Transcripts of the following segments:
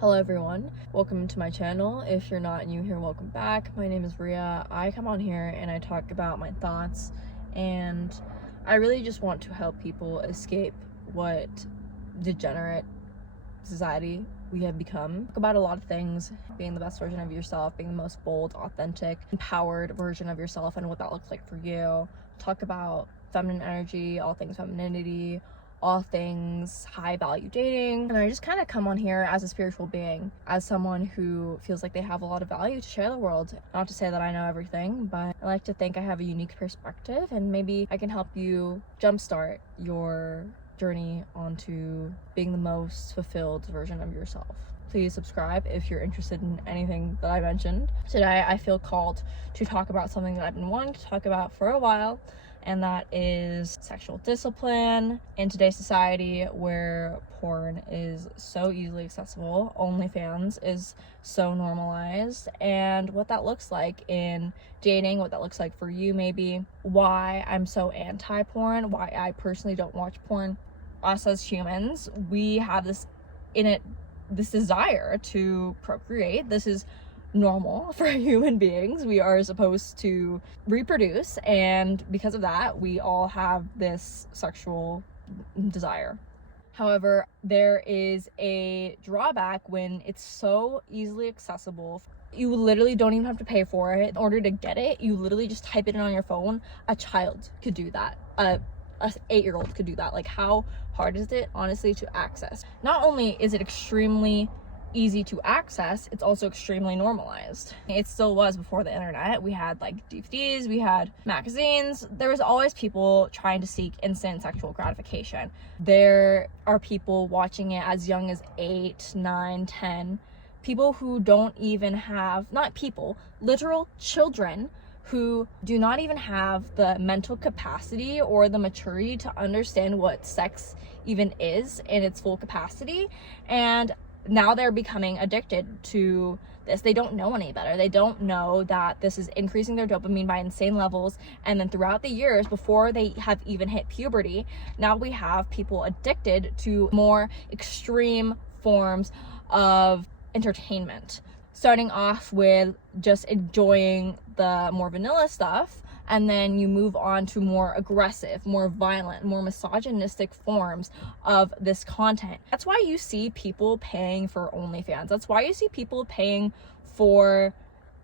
Hello everyone, welcome to my channel. If you're not new here, welcome back. My name is Ria. I come on here and I talk about my thoughts, and I really just want to help people escape what degenerate society we have become. Talk about a lot of things: being the best version of yourself, being the most bold, authentic, empowered version of yourself and what that looks like for you. Talk about feminine energy, all things femininity, all things high value dating. And I just kind of come on here as a spiritual being, as someone who feels like they have a lot of value to share the world. Not to say that I know everything, but I like to think I have a unique perspective, and maybe I can help you jumpstart your journey onto being the most fulfilled version of yourself. Please subscribe if you're interested in anything that I mentioned. Today I feel called to talk about something that I've been wanting to talk about for a while, and that is sexual discipline in today's society where porn is so easily accessible. OnlyFans is so normalized, and what that looks like in dating, what that looks like for you, maybe why I'm so anti-porn, why I personally don't watch porn. Us as humans, we have this desire to procreate. This is normal for human beings. We are supposed to reproduce, and because of that we all have this sexual desire. However, there is a drawback when it's so easily accessible. You literally don't even have to pay for it. In order to get it, you literally just type it in on your phone. A child could do that. A 8-year-old could do that. Like, how hard is it, honestly, to access? Not only is it extremely easy to access, it's also extremely normalized. It still was before the internet. We had like DVDs, we had magazines. There was always people trying to seek instant sexual gratification. There are people watching it as young as 8, 9, 10. People who don't even have, not people, literal children who do not even have the mental capacity or the maturity to understand what sex even is in its full capacity, and now they're becoming addicted to this. They don't know any better. They don't know that this is increasing their dopamine by insane levels, and then throughout the years before they have even hit puberty, now we have people addicted to more extreme forms of entertainment, starting off with just enjoying the more vanilla stuff, and then you move on to more aggressive, more violent, more misogynistic forms of this content. That's why you see people paying for OnlyFans. That's why you see people paying for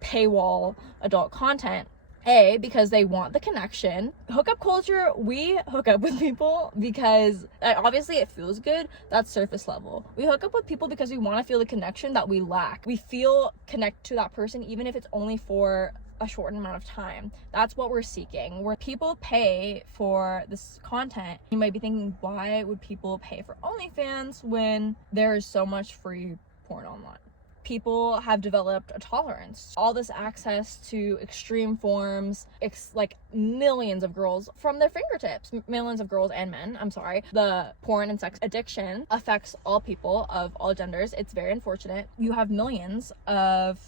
paywall adult content. A, because they want the connection. Hookup culture, we hook up with people because obviously it feels good. That's surface level. We hook up with people because we want to feel the connection that we lack. We feel connected to that person even if it's only for a shortened amount of time. That's what we're seeking. Where people pay for this content, you might be thinking, why would people pay for OnlyFans when there is so much free porn online? People have developed a tolerance. All this access to extreme forms, like millions of girls from their fingertips, millions of girls and men, I'm sorry. The porn and sex addiction affects all people of all genders. It's very unfortunate. You have millions of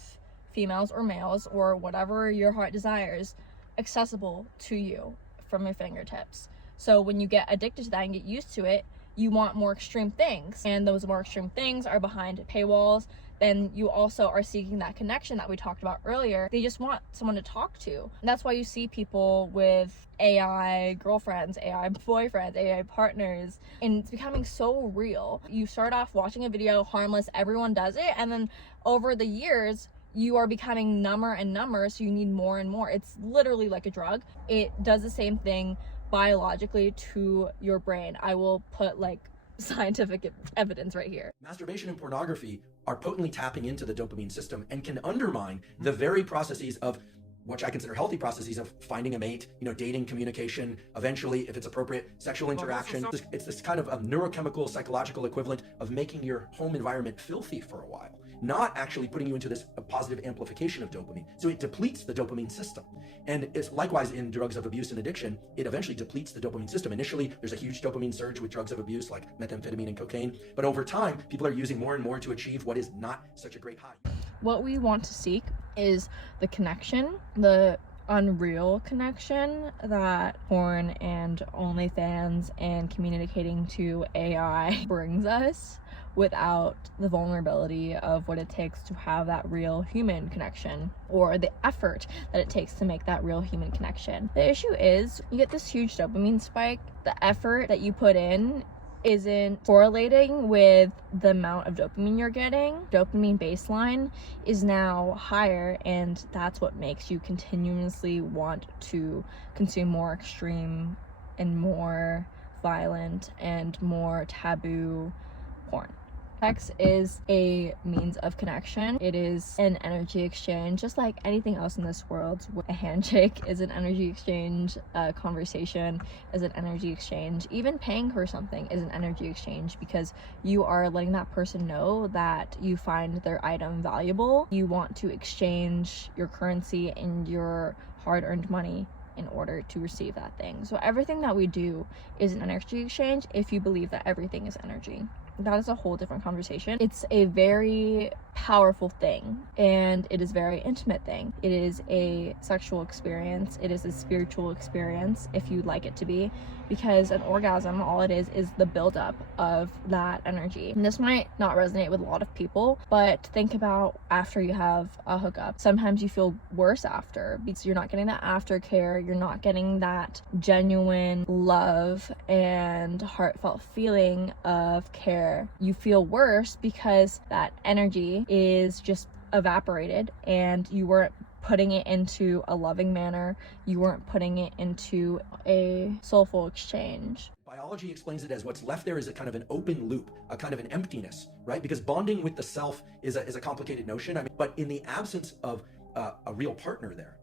females or males or whatever your heart desires accessible to you from your fingertips. So when you get addicted to that and get used to it, you want more extreme things, and those more extreme things are behind paywalls. Then you also are seeking that connection that we talked about earlier. They just want someone to talk to. And that's why you see people with AI girlfriends, AI boyfriends, AI partners, and it's becoming so real. You start off watching a video, harmless, everyone does it, and then over the years you are becoming number and number, so you need more and more. It's literally like a drug. It does the same thing biologically to your brain. I will put like scientific evidence right here. Masturbation and pornography are potently tapping into the dopamine system and can undermine the very processes of which I consider healthy processes of finding a mate, dating, communication, eventually, if it's appropriate, sexual interaction. It's this kind of a neurochemical, psychological equivalent of making your home environment filthy for a while, not actually putting you into this positive amplification of dopamine. So it depletes the dopamine system. And it's likewise in drugs of abuse and addiction, it eventually depletes the dopamine system. Initially, there's a huge dopamine surge with drugs of abuse like methamphetamine and cocaine, but over time, people are using more and more to achieve what is not such a great high. What we want to seek is the connection, the unreal connection that porn and OnlyFans and communicating to AI brings us. without the vulnerability of what it takes to have that real human connection, or the effort that it takes to make that real human connection. The issue is you get this huge dopamine spike. The effort that you put in isn't correlating with the amount of dopamine you're getting. Dopamine baseline is now higher, and that's what makes you continuously want to consume more extreme and more violent and more taboo porn. Sex is a means of connection. It is an energy exchange, just like anything else in this world. A handshake is an energy exchange, a conversation is an energy exchange, even paying for something is an energy exchange, because you are letting that person know that you find their item valuable. You want to exchange your currency and your hard-earned money in order to receive that thing. So everything that we do is an energy exchange if you believe that everything is energy. That is a whole different conversation. It's a very powerful thing, and it is a very intimate thing. It is a sexual experience. It is a spiritual experience, if you'd like it to be, because an orgasm, all it is the buildup of that energy. And this might not resonate with a lot of people, but think about after you have a hookup. Sometimes you feel worse after because you're not getting that aftercare. You're not getting that genuine love and heartfelt feeling of care. You feel worse because that energy is just evaporated, and you weren't putting it into a loving manner. You weren't putting it into a soulful exchange. Biology explains it as what's left there is a kind of an open loop, a kind of an emptiness, right? Because bonding with the self is a complicated notion. I mean, but in the absence of a real partner there,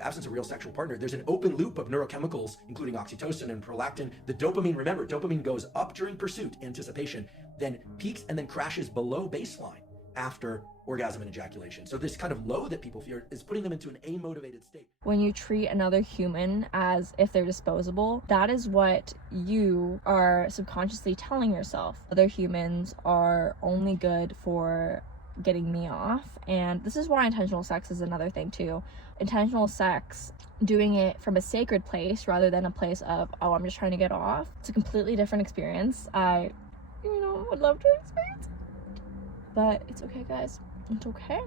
absence of real sexual partner, there's an open loop of neurochemicals, including oxytocin and prolactin. The dopamine, remember, dopamine goes up during pursuit, anticipation, then peaks and then crashes below baseline after orgasm and ejaculation. So this kind of low that people fear is putting them into an amotivated state. When you treat another human as if they're disposable, that is what you are subconsciously telling yourself. Other humans are only good for getting me off. And this is why intentional sex is another thing too. Intentional sex, doing it from a sacred place rather than a place of, oh, I'm just trying to get off. It's a completely different experience. I would love to experience it, but it's okay, guys. It's okay.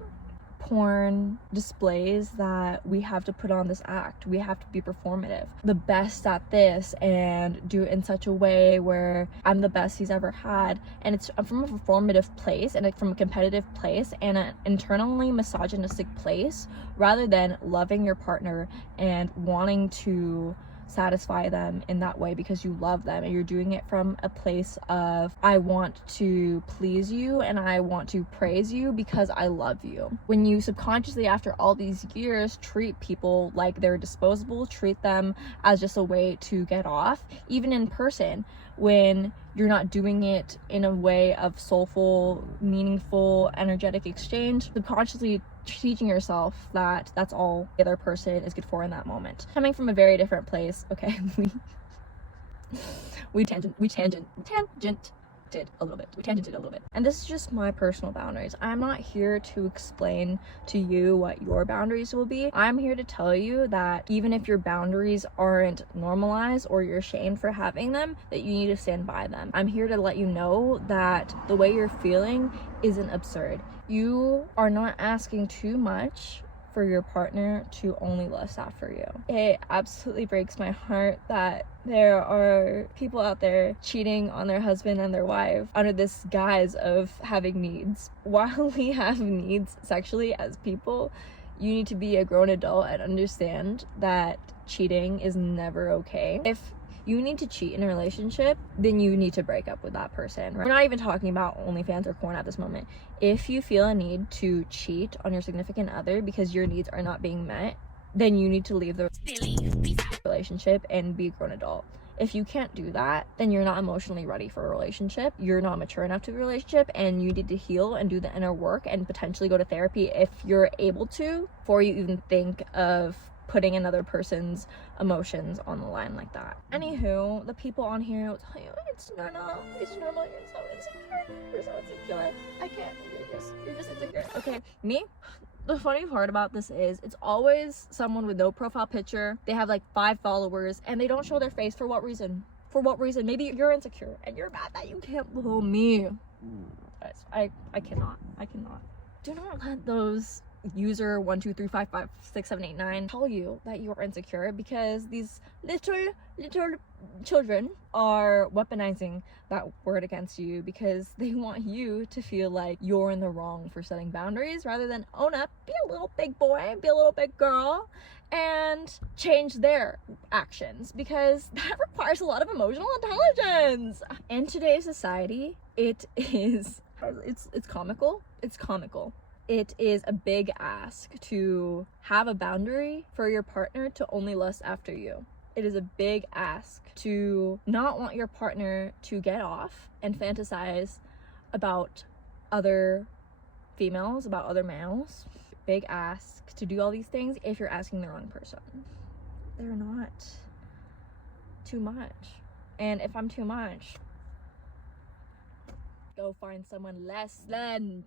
Porn displays that we have to put on this act. We have to be performative, the best at this, and do it in such a way where I'm the best he's ever had. And it's from a performative place and from a competitive place and an internally misogynistic place, rather than loving your partner and wanting to satisfy them in that way because you love them, and you're doing it from a place of, I want to please you and I want to praise you because I love you. When you subconsciously, after all these years, treat people like they're disposable, treat them as just a way to get off, even in person, when you're not doing it in a way of soulful, meaningful, energetic exchange, subconsciously teaching yourself that that's all the other person is good for in that moment. Coming from a very different place, okay, we tangented a little bit. And this is just my personal boundaries. I'm not here to explain to you what your boundaries will be. I'm here to tell you that even if your boundaries aren't normalized or you're ashamed for having them, that you need to stand by them. I'm here to let you know that the way you're feeling isn't absurd. You are not asking too much for your partner to only lust after you. It absolutely breaks my heart that there are people out there cheating on their husband and their wife under this guise of having needs. While we have needs sexually as people, you need to be a grown adult and understand that cheating is never okay. If you need to cheat in a relationship, then you need to break up with that person. Right? We're not even talking about OnlyFans or porn at this moment. If you feel a need to cheat on your significant other because your needs are not being met, then you need to leave the relationship and be a grown adult. If you can't do that, then you're not emotionally ready for a relationship. You're not mature enough to be a relationship, and you need to heal and do the inner work and potentially go to therapy if you're able to, before you even think of putting another person's emotions on the line like that. Anywho, the people on here will tell you, it's normal, you're so insecure, I can't, you're just insecure. Okay, me? The funny part about this is it's always someone with no profile picture. They have like 5 followers and they don't show their face. For what reason? Maybe you're insecure and you're mad that you can't blow me. Guys, I cannot. Do not let those user 123556789 tell you that you are insecure, because these little children are weaponizing that word against you, because they want you to feel like you're in the wrong for setting boundaries, rather than own up, be a little big boy, be a little big girl, and change their actions, because that requires a lot of emotional intelligence. In today's society, it's comical. It is a big ask to have a boundary for your partner to only lust after you. It is a big ask to not want your partner to get off and fantasize about other females, about other males. Big ask to do all these things if you're asking the wrong person. They're not too much. And if I'm too much, go find someone less than.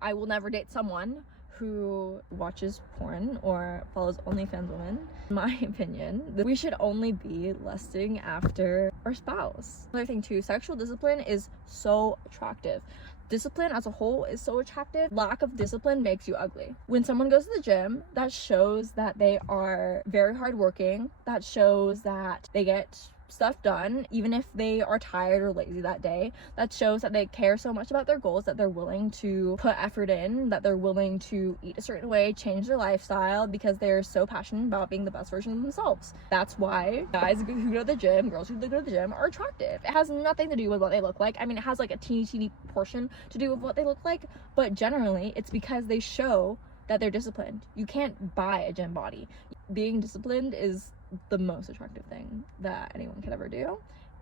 I will never date someone who watches porn or follows OnlyFans women. In my opinion, we should only be lusting after our spouse. Another thing too, sexual discipline is so attractive. Discipline as a whole is so attractive. Lack of discipline makes you ugly. When someone goes to the gym, that shows that they are very hardworking. That shows that they get stuff done, even if they are tired or lazy that day. That shows that they care so much about their goals that they're willing to put effort in, that they're willing to eat a certain way, change their lifestyle, because they're so passionate about being the best version of themselves. That's why guys who go to the gym, girls who go to the gym are attractive. It has nothing to do with what they look like. I mean, it has like a teeny portion to do with what they look like, but generally it's because they show that they're disciplined. You can't buy a gym body. Being disciplined is the most attractive thing that anyone could ever do.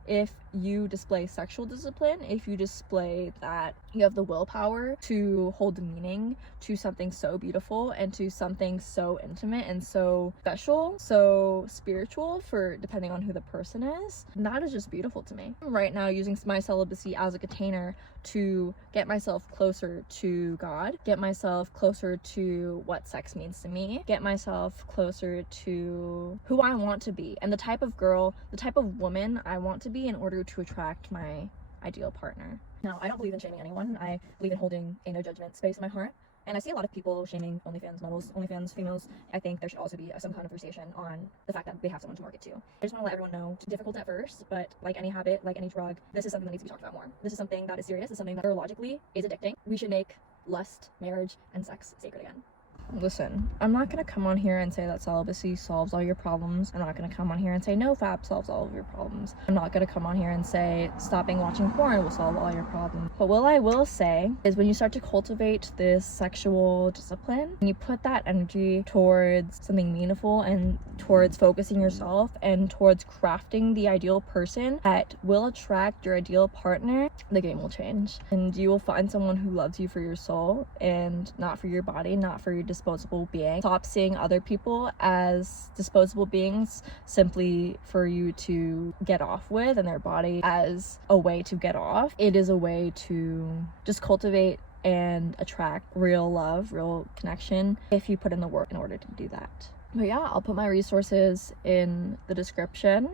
If you display sexual discipline, if you display that you have the willpower to hold meaning to something so beautiful and to something so intimate and so special, so spiritual, for depending on who the person is, that is just beautiful to me. Right now, using my celibacy as a container to get myself closer to God, get myself closer to what sex means to me, get myself closer to who I want to be and the type of girl, the type of woman I want to be in order to attract my ideal partner. Now, I don't believe in shaming anyone. I believe in holding a no judgment space in my heart. And I see a lot of people shaming OnlyFans models, OnlyFans females. I think there should also be some conversation on the fact that they have someone to market to. I just want to let everyone know, it's difficult at first, but like any habit, like any drug, this is something that needs to be talked about more. This is something that is serious. This is something that neurologically is addicting. We should make lust, marriage, and sex sacred again. Listen, I'm not gonna come on here and say that celibacy solves all your problems. I'm not gonna come on here and say no fap solves all of your problems. I'm not gonna come on here and say stopping watching porn will solve all your problems. But what I will say is, when you start to cultivate this sexual discipline, and you put that energy towards something meaningful and towards focusing yourself and towards crafting the ideal person that will attract your ideal partner, the game will change. And you will find someone who loves you for your soul and not for your body, not for your disposable being. Stop seeing other people as disposable beings simply for you to get off with, and their body as a way to get off. It is a way to just cultivate and attract real love, real connection, if you put in the work in order to do that. But yeah, I'll put my resources in the description.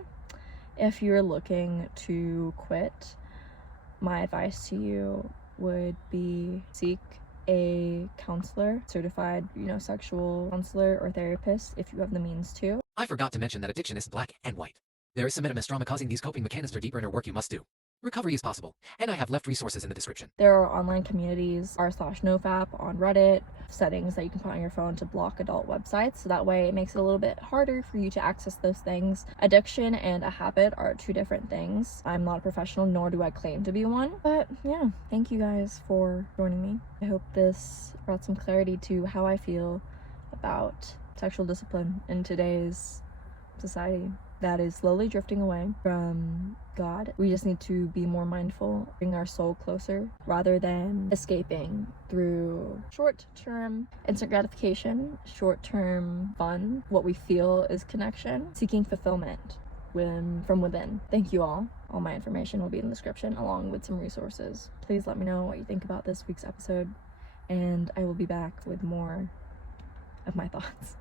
If you're looking to quit, my advice to you would be seek a counselor, certified, sexual counselor or therapist if you have the means to. I forgot to mention that addiction is black and white. There is some metamus trauma causing these coping mechanisms, or deeper inner work you must do. Recovery is possible, and I have left resources in the description. There are online communities, r/nofap on Reddit, settings that you can put on your phone to block adult websites, so that way it makes it a little bit harder for you to access those things. Addiction and a habit are two different things. I'm not a professional, nor do I claim to be one. But yeah, thank you guys for joining me. I hope this brought some clarity to how I feel about sexual discipline in today's society that is slowly drifting away from God. We just need to be more mindful, bring our soul closer, rather than escaping through short-term instant gratification, short-term fun. What we feel is connection, seeking fulfillment from within. Thank you all. All my information will be in the description, along with some resources. Please let me know what you think about this week's episode, and I will be back with more of my thoughts.